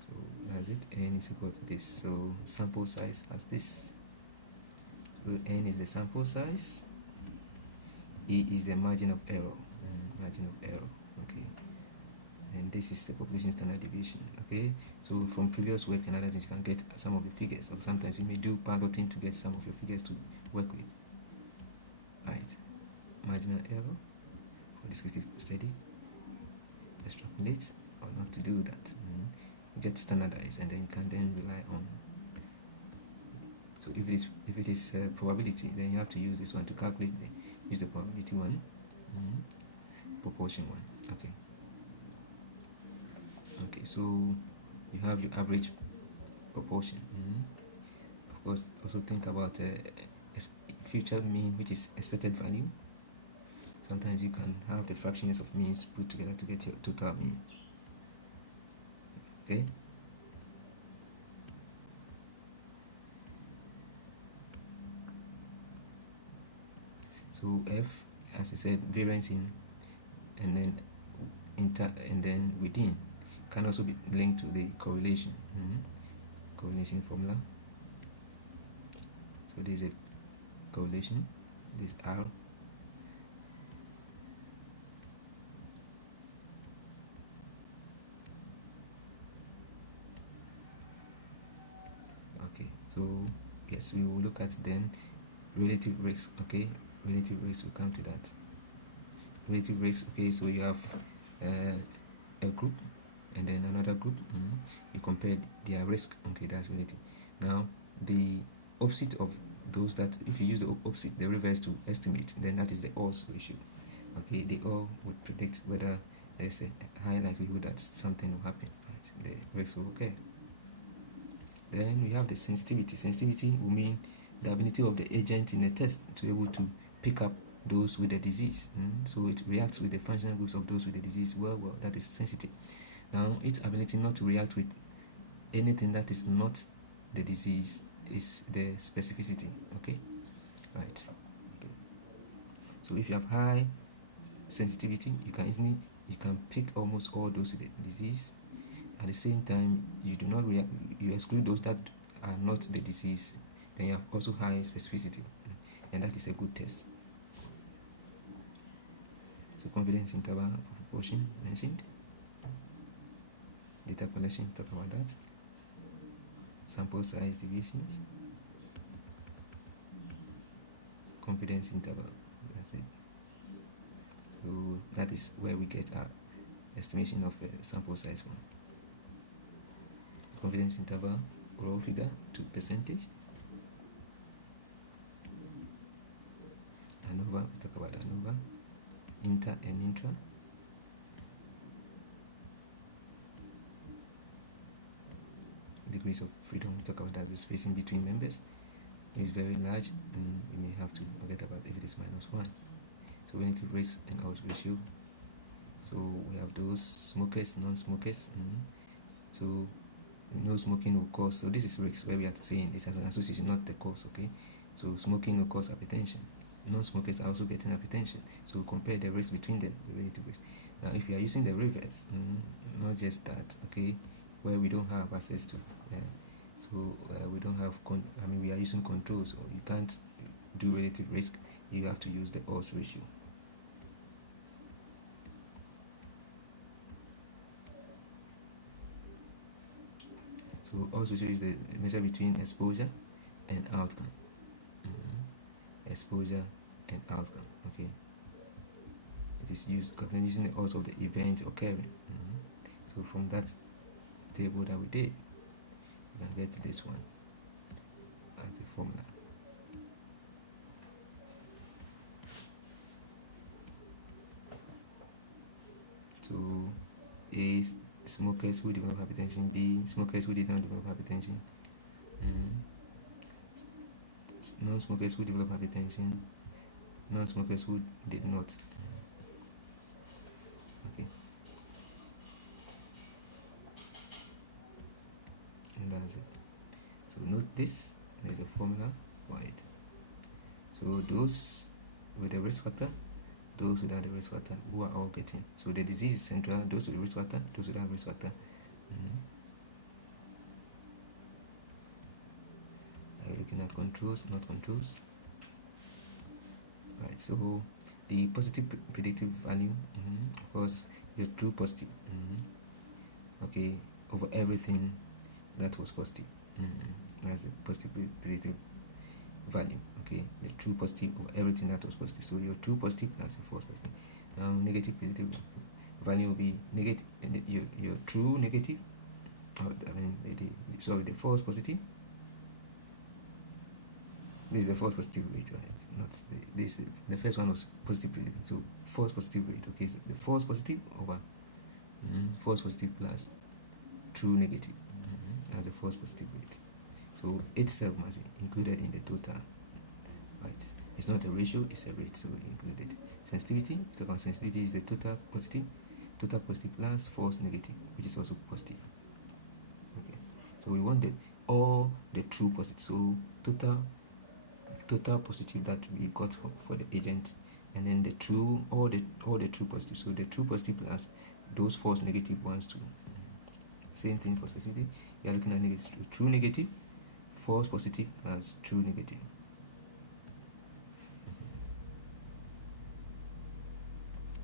So that's it. N is equal to this. So sample size has this. So N is the sample size. E is the margin of error. Margin of error. Okay. And this is the population standard deviation. Okay. So from previous work and other things, you can get some of the figures. Or sometimes you may do piloting to get some of your figures to work with. Right. Marginal error for descriptive study. Extrapolate or not to do that. You get standardized, and then you can then rely on. So if it is probability, then you have to use this one to calculate. Use the probability one, proportion one. Okay, so you have your average proportion. Of course, also think about future mean, which is expected value. Sometimes you can have the fractions of means put together to get your total mean. Okay. So F, as I said, variance in and then inter and then within can also be linked to the correlation. Correlation formula. So there's a correlation, this R. Okay, so yes, we will look at then relative risk. Okay, relative risk, will come to that. Relative risk, okay, so you have a group and then another group. You compare their risk. Okay, that's relative. Now the opposite of those, that if you use the opposite, the reverse, to estimate, then that is the odds ratio. Okay, the odds would predict whether there's a high likelihood that something will happen, right? The risk will occur. Then we have the sensitivity. Sensitivity will mean the ability of the agent in a test to be able to pick up those with the disease. So it reacts with the functional groups of those with the disease. Well, that is sensitive. Now, its ability not to react with anything that is not the disease is the specificity. Okay, right. So if you have high sensitivity, you can pick almost all those with the disease. At the same time, you do not you exclude those that are not the disease. Then you have also high specificity, and that is a good test. So confidence interval proportion mentioned. Data collection, talk about that. Sample size deviations. Confidence interval, that's it. So that is where we get our estimation of a sample size from. Confidence interval, raw figure to percentage. ANOVA, we talk about ANOVA. Inter and intra. Degrees of freedom, we talk about that, the spacing between members is very large, and we may have to forget about if it is -1. So relative risk and odds ratio. So we have those smokers, non-smokers. So no smoking will cause, so this is risk where we are saying it as an association, not the cause. Okay, so smoking will cause hypertension. Non-smokers are also getting hypertension. So compare the risk between them, the relative risk. Now, if you are using the reverse, not just that, okay, where we don't have access to, we don't have, we are using controls, or you can't do relative risk. You have to use the odds ratio. So odds ratio is the measure between exposure and outcome. Exposure and outcome. Okay. It is used using the odds of the event occurring. So from that table that we did, you can get this one as the formula. So A, smokers who develop hypertension. B, smokers who did not develop hypertension. Non-smokers who develop hypertension. Non-smokers who did not. Okay. And that's it. So note this, there's a formula for it. So those with the risk factor, those without the risk factor, who are all getting. So the disease is central, those with the risk factor, those without risk factor. Are you looking at controls, not controls? Right, so the positive predictive value, of course, your true positive, okay, over everything that was positive. That's the positive predictive value, okay, the true positive over everything that was positive. So your true positive, that's your false positive. Now negative predictive value will be negative, your true negative, the false positive. This is the false positive rate, right? Not the first one was positive predictive, so false positive rate. Okay, so the false positive over false positive plus true negative. That's the false positive rate. So itself must be included in the total, right? It's not a ratio, it's a rate, so included. Sensitivity, talk about sensitivity, is the total positive plus false negative, which is also positive. Okay, so we want all the true positive, so total total positive that we got for the agent, and then the true, all the true positive. So the true positive plus those false negative ones too. Same thing for specificity. You are looking at negative, true negative, false positive plus true negative.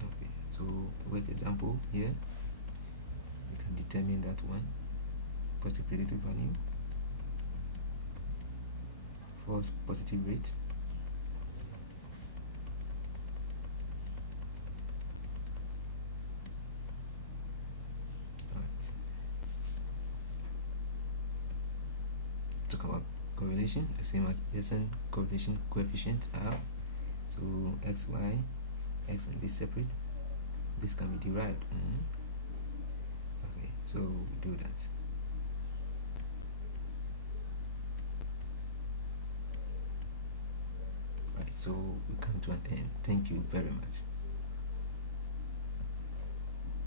Okay, so work example here. We can determine that one. Positive predictive value, false positive rate, alright. Talk about correlation, the same as Pearson correlation coefficient R. So x, y, x and this separate, this can be derived. Okay, so we do that. Right, so we come to an end. Thank you very much.